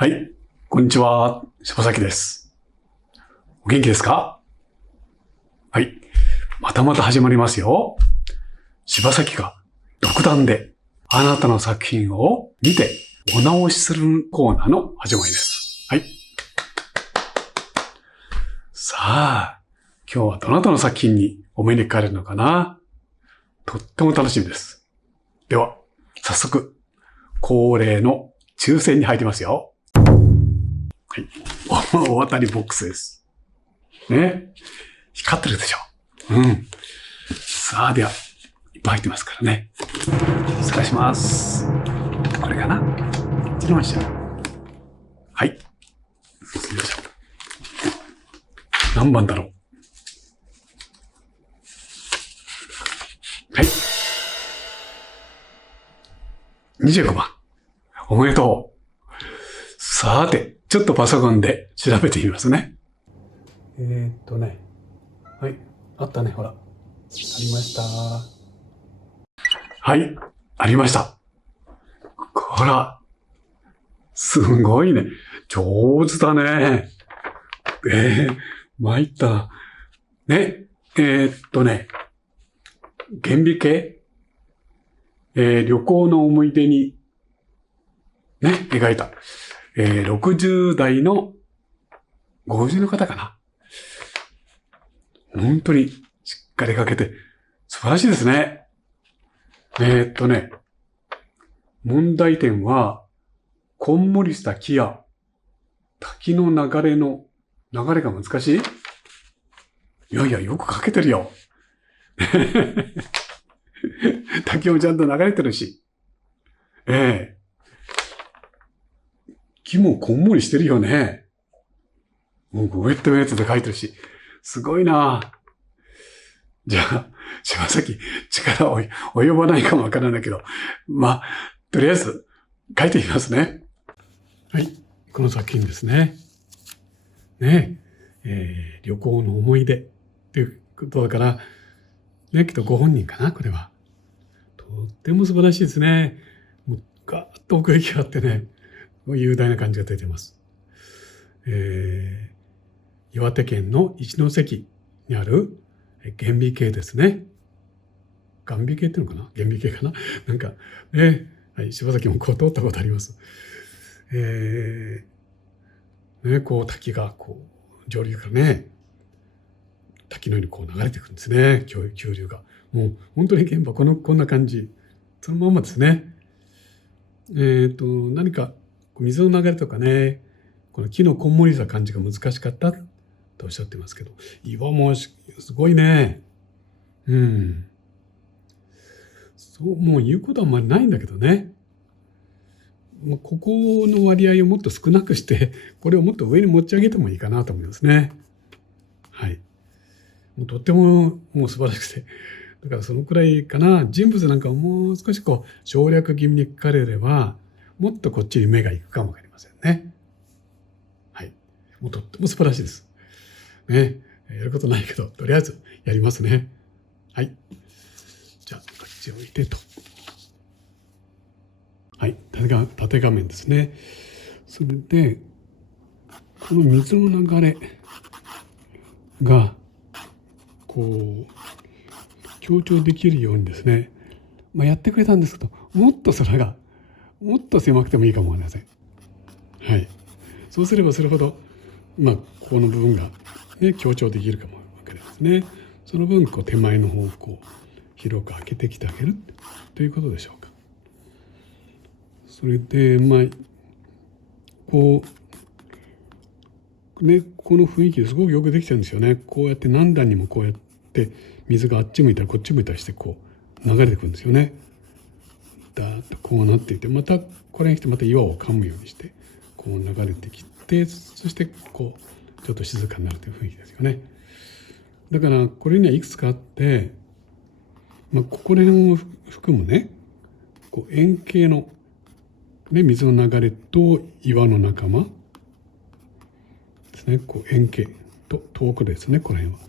はい、こんにちは。柴崎です。お元気ですか？はい、またまた始まりますよ。柴崎が独断であなたの作品を見てお直しするコーナーの始まりです。はい。さあ、今日はどなたの作品にお目にかかれるのかな？とっても楽しみです。では、早速、恒例の抽選に入りますよ。はい。お当たりボックスです。ね。光ってるでしょ。うん。さあ、では、いっぱい入ってますからね。探します。これかな？一のましょう。はい。よいしょ。何番だろう？はい。25番。おめでとう。さて、ちょっとパソコンで調べてみますね。はい。あったね、ほら。ありました。はい。ありました。ほら。すごいね。上手だね。参ったな。ね。顕微鏡旅行の思い出に、ね、描いた。60代の50の方かな。本当にしっかり描けて、素晴らしいですね。問題点は、こんもりした木や滝の流れが難しい？いやいや、よく描けてるよ。滝もちゃんと流れてるし。木もこんもりしてるよね。もうウェットウェットで描いてるし。すごいな。じゃあ、柴崎、力を及ばないかもわからないけど、まあ、とりあえず描いてみますね。はい、この作品ですね。旅行の思い出ということだから、ね、きっとご本人かな、これは。とっても素晴らしいですね。もうガーッと奥行きがあってね、雄大な感じが出ています。岩手県の一関にある顕微鏡ですね。眼微鏡っていうのかな？顕微鏡かな？なんか、ね、はい、柴崎もこう通ったことあります。こう滝がこう上流からね、滝のようにこう流れてくるんですね、急流が。もう本当に現場こんな感じ。そのままですね。何か水の流れとかね、この木のこんもりした感じが難しかったとおっしゃってますけど、岩もすごいね。うん。そう、もう言うことはあんまりないんだけどね。ここの割合をもっと少なくして、これをもっと上に持ち上げてもいいかなと思いますね。はい。もうとってももう素晴らしくて。だからそのくらいかな。人物なんかをもう少しこう省略気味に描かれれば、もっとこっちに目が行くかもわかりませんね。はい。もうとっても素晴らしいです。ね。やることないけど、とりあえずやりますね。はい。じゃあ、こっちを置いてと。はい。縦画面ですね。それで、この水の流れが、こう、強調できるようにですね、やってくれたんですけど、もっと空が、もっと狭くてもいいかもわかりません。はい。そうすればするほど、ここの部分が、ね、強調できるかもわけですね。その分、こう手前の方向、広く開けてきてあげるということでしょうか。それで、この雰囲気ですごくよくできてるんですよね。こうやって何段にもこうやって水があっち向いたりこっち向いたりしてこう流れてくるんですよね。だーっとこうなっていて、またこれに来てまた岩を噛むようにしてこう流れてきて、そしてこうちょっと静かになるという雰囲気ですよね。だからこれにはいくつかあって、ここら辺を含むね、こう円形の、水の流れと岩の仲間ですね。こう円形と遠くですね。この辺は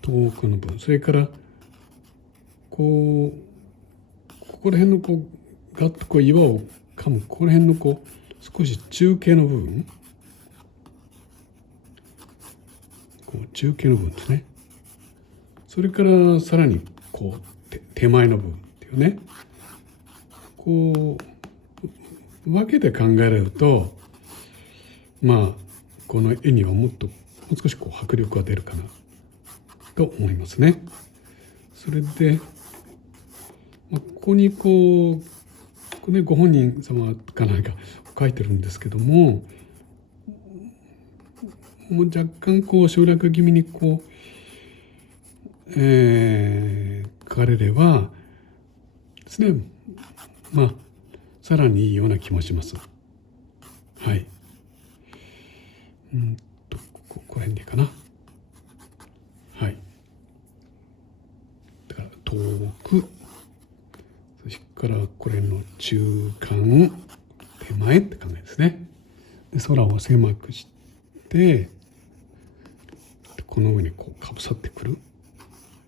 遠くの分、それからここら辺のこうガッとこう岩を噛むここら辺のこう少し中継の部分、こう中継の部分ですね。それからさらにこう手前の部分っていうね、こう分けて考えられると、まあこの絵にはもう少しこう迫力が出るかなと思いますね。それで、ここにこうね、ご本人様か何か書いてるんですけども、もう若干こう省略気味にこう、書かれればですね、まあさらにいいような気もします。はい。ここら辺でいいかな。はい。だから遠く、それからこれの中間、手前って考えですね。で空を狭くして、この上にこうかぶさってくる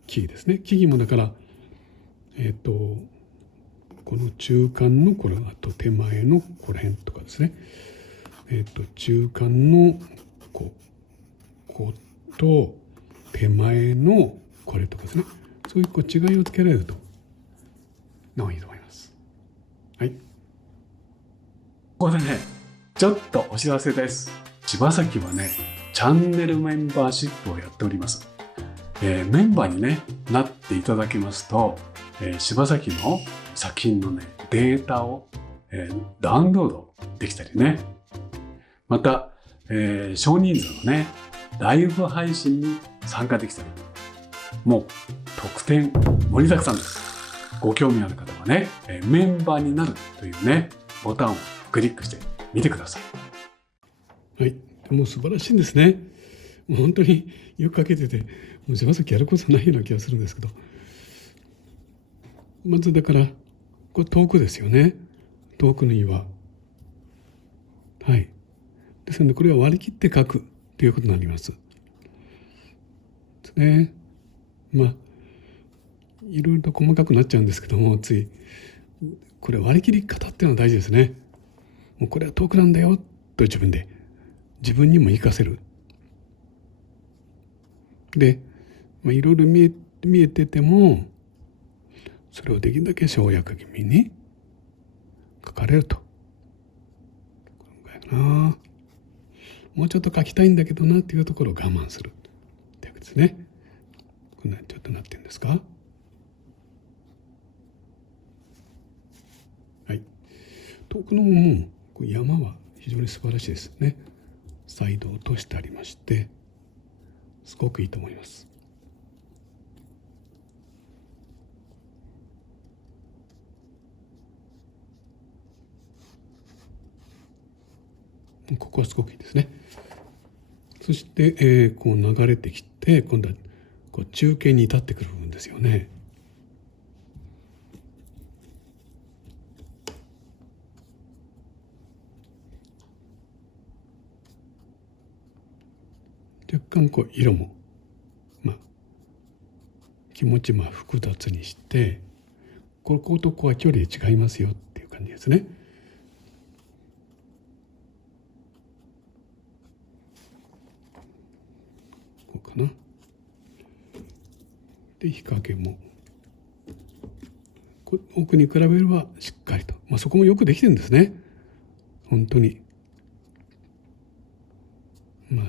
木々ですね。木々もだから、この中間のこれ、あと手前のこの辺とかですね。中間のここと手前のこれとかですね。そういうこう違いをつけられるといいと思います。はい。ここでね、ちょっとお知らせです。柴崎はね、チャンネルメンバーシップをやっております。メンバーに、ね、なっていただきますと、柴崎の作品の、ね、データを、ダウンロードできたりね、また、少人数のね、ライブ配信に参加できたり、もう特典盛りだくさんです。ご興味ある方はね、メンバーになるというね、ボタンをクリックしてみてください。はい、もう素晴らしいんですね。もう本当によく書けてて、もう柴崎やることないような気がするんですけど、まずだからこれ遠くですよね。遠くの岩。はい。ですのでこれは割り切って書くということになります。ですね。まあいろいろと細かくなっちゃうんですけども、ついこれ割り切り方っていうのは大事ですね。もうこれは遠くなんだよと自分にも言い聞かせる。で、いろいろ見えてても、それをできるだけ省略気味に書かれると。このぐらいかな。もうちょっと書きたいんだけどなっていうところを我慢するってわけですね。こんなにちょっとなってるんですか。はい。遠くのもう山は非常に素晴らしいですね。再度落としてありまして、すごくいいと思います。ここはすごくいいですね。そして、こう流れてきて、今度はこう中継に至ってくる部分ですよね。若干こう色も、気持ち複雑にして、こことここは距離違いますよっていう感じですね。こうかな。で日陰も奥に比べればしっかりと、そこもよくできてるんですね。本当に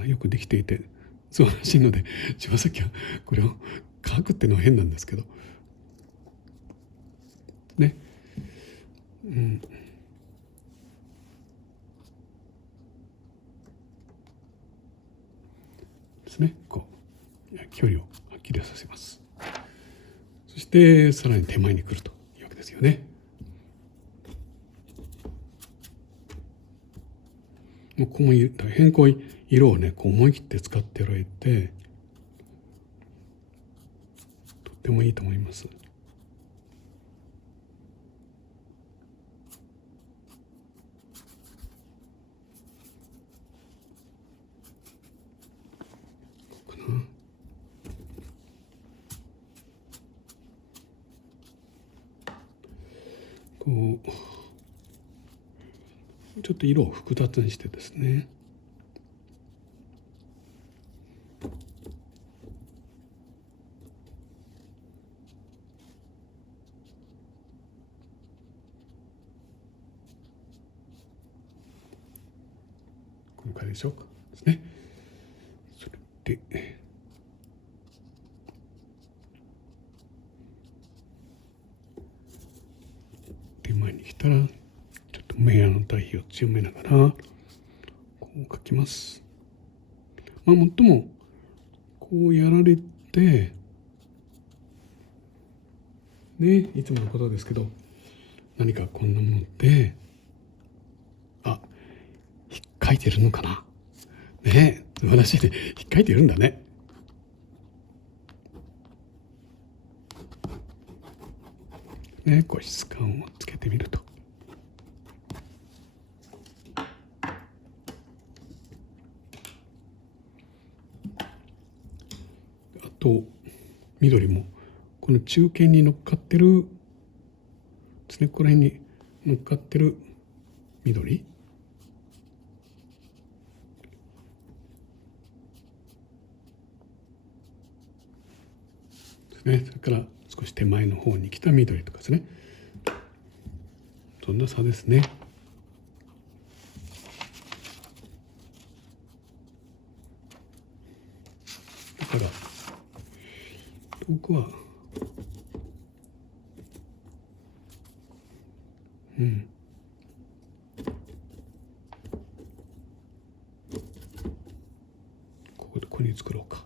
よくできていて素晴らしいので、柴崎はこれを書くっていうのは変なんですけどね。ですね。こう距離をはっきりさせます。そしてさらに手前に来るというわけですよね。もうここも変更色をねこう思い切って使っておられて、とってもいいと思います。こうちょっと色を複雑にしてですね、このくらいでしょうかですね。それで手前に来たらちょっと明暗の対比を強めながらこう描きます。もっともこうやられてね、いつものことですけど、何かこんなもので引っかいてるのかなね。素晴らしいね。引っかいてるんだね。ね、こう質感をつけてみると。あと緑もこの中堅に乗っかってるですね、この辺に乗っかってる緑ですね。それから少し手前の方に来た緑とかですね、そんな差ですね。だから僕はここに作ろうか。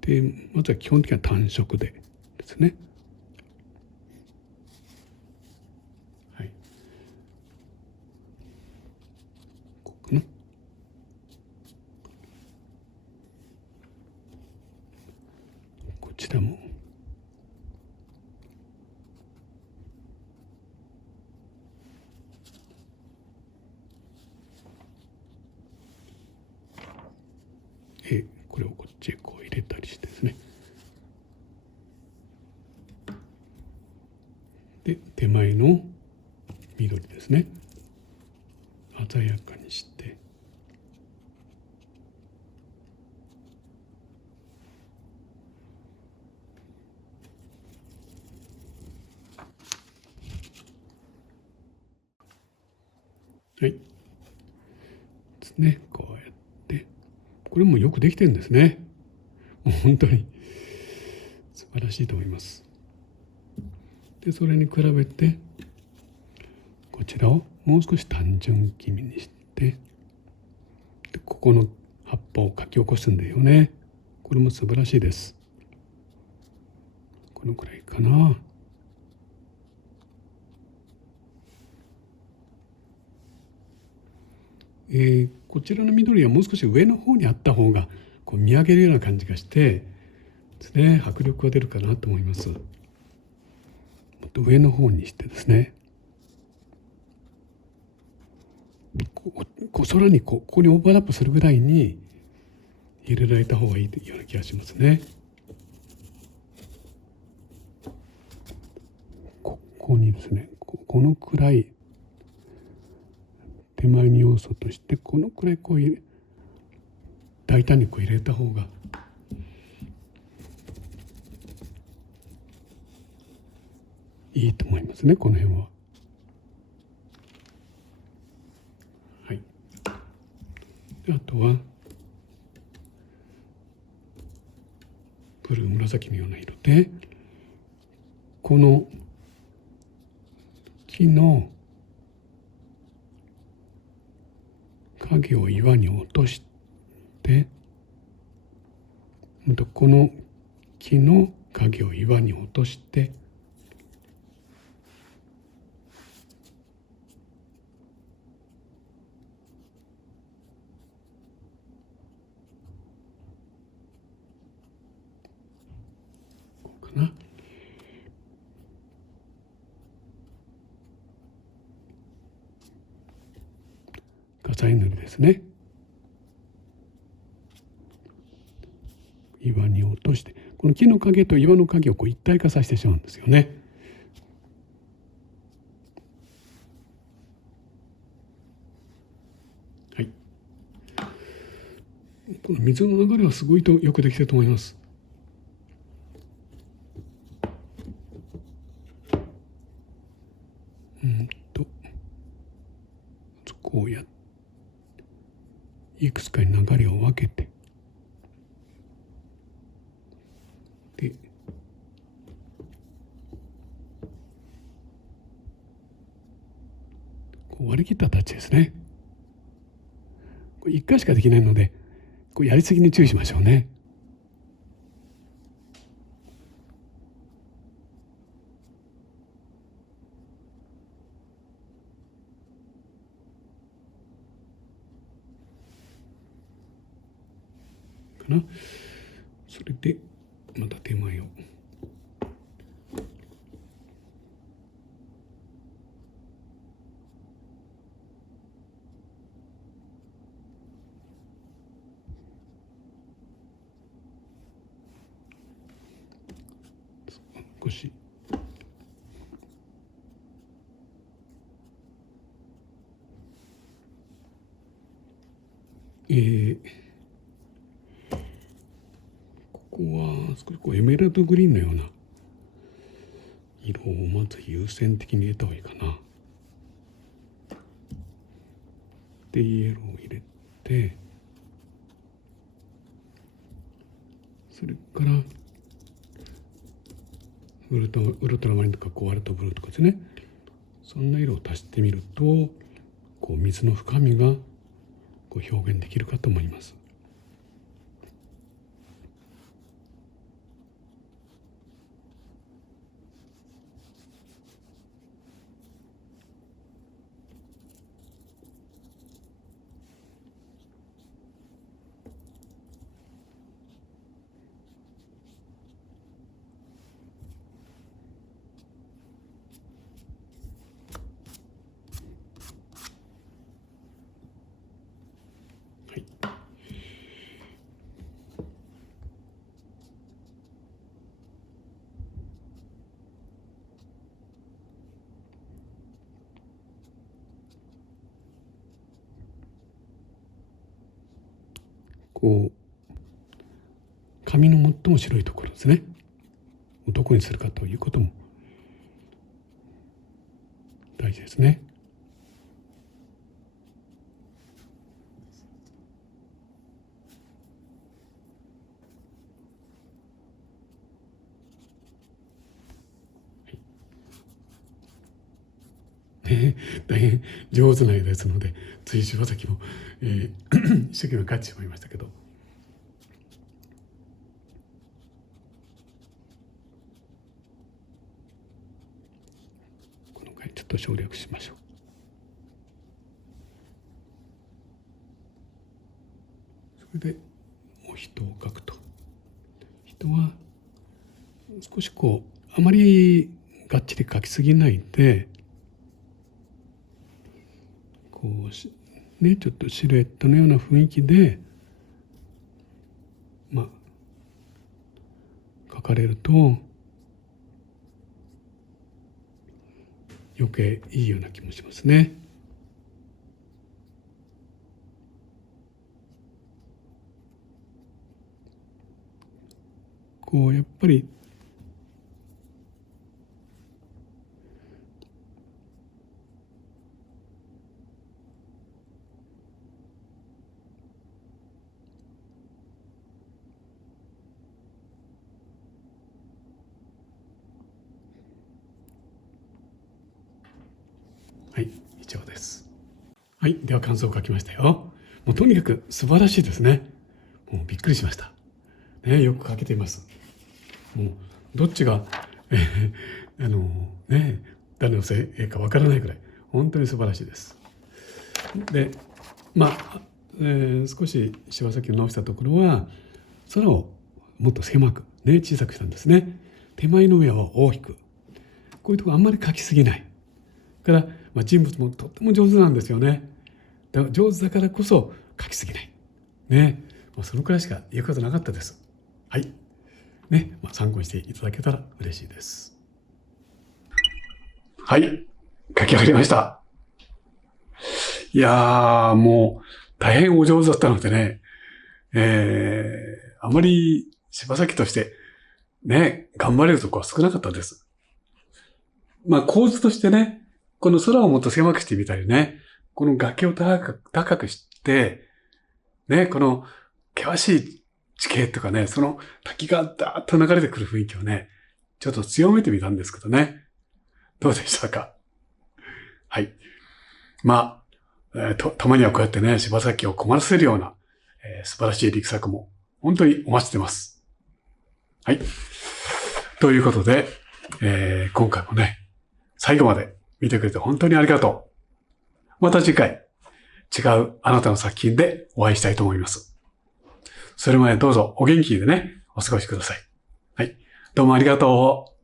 でまずは基本的には単色でですね。はい。こうかな。こちらもこれをこっちへこう入れたりしてですね。で手前の緑ですね、鮮やかにして、はいですね。こうやってこれもよくできてるんですね。もう本当に素晴らしいと思います。でそれに比べてこちらをもう少し単純気味にして、でここの葉っぱを描き起こすんだよね。これも素晴らしいです。このくらいかな。こちらの緑はもう少し上の方にあった方がこう見上げるような感じがしてですね、迫力が出るかなと思います。もっと上の方にしてですね、空にここにオーバーラップするぐらいに入れられた方がいいような気がしますね。ここにですね、このくらい手前に要素としてこのくらいこう大胆にこう入れた方がいいと思いますね、この辺は。はい。であとはブルー紫のような色でこの木の影を岩に落として、またこの木の影を岩に落として、こうかな。画材塗りですね。岩に落として、この木の影と岩の影をこう一体化させてしまうんですよね。はい。この水の流れはすごいとよくできてると思います。こうやいくつかに流れを分けて、でこう割り切ったタッチですね。これ1回しかできないので、こうやりすぎに注意しましょうね。かな。それでまた手前を。少しここは少しこうエメラルドグリーンのような色をまず優先的に入れた方がいいかな。でイエローを入れて、それからウルトラマリンとかコバルトブルーとかですね、そんな色を足してみるとこう水の深みがこう表現できるかと思います。こう紙の最も白いところですね、どこにするかということも大事ですね。大変上手な絵ですので、つい柴崎も、一生懸命描いてしまいましたけど、この回ちょっと省略しましょう。それでお人を描くと、人は少しこうあまりがっちり描きすぎないで、こうね、ちょっとシルエットのような雰囲気で描かれると余計いいような気もしますね。こうやっぱりはい、以上です。はい、では感想を書きましたよ。もうとにかく素晴らしいですね。もうびっくりしました。ね、よく書けています。もうどっちが、誰のせいかわからないくらい本当に素晴らしいです。で、少し柴崎を直したところは、空をもっと狭く、ね、小さくしたんですね。手前の上は大きく。こういうところあんまり描きすぎない。から、人物もとっても上手なんですよね。だから上手だからこそ描きすぎない。ね、そのくらいしか言うことなかったです。はい。ね、参考にしていただけたら嬉しいです。はい。書き上がりました。いやー、もう、大変お上手だったのでね、あまり柴崎として、ね、頑張れるところは少なかったです。構図としてね、この空をもっと狭くしてみたりね、この崖を高くして、ね、この険しい地形とかね、その滝がダーッと流れてくる雰囲気をね、ちょっと強めてみたんですけどね。どうでしたか？はい。たまにはこうやってね、柴崎を困らせるような、素晴らしい力作も、本当にお待ちしてます。はい。ということで、今回もね、最後まで見てくれて本当にありがとう。また次回、違うあなたの作品でお会いしたいと思います。それまでどうぞお元気でね、お過ごしください。はい。どうもありがとう。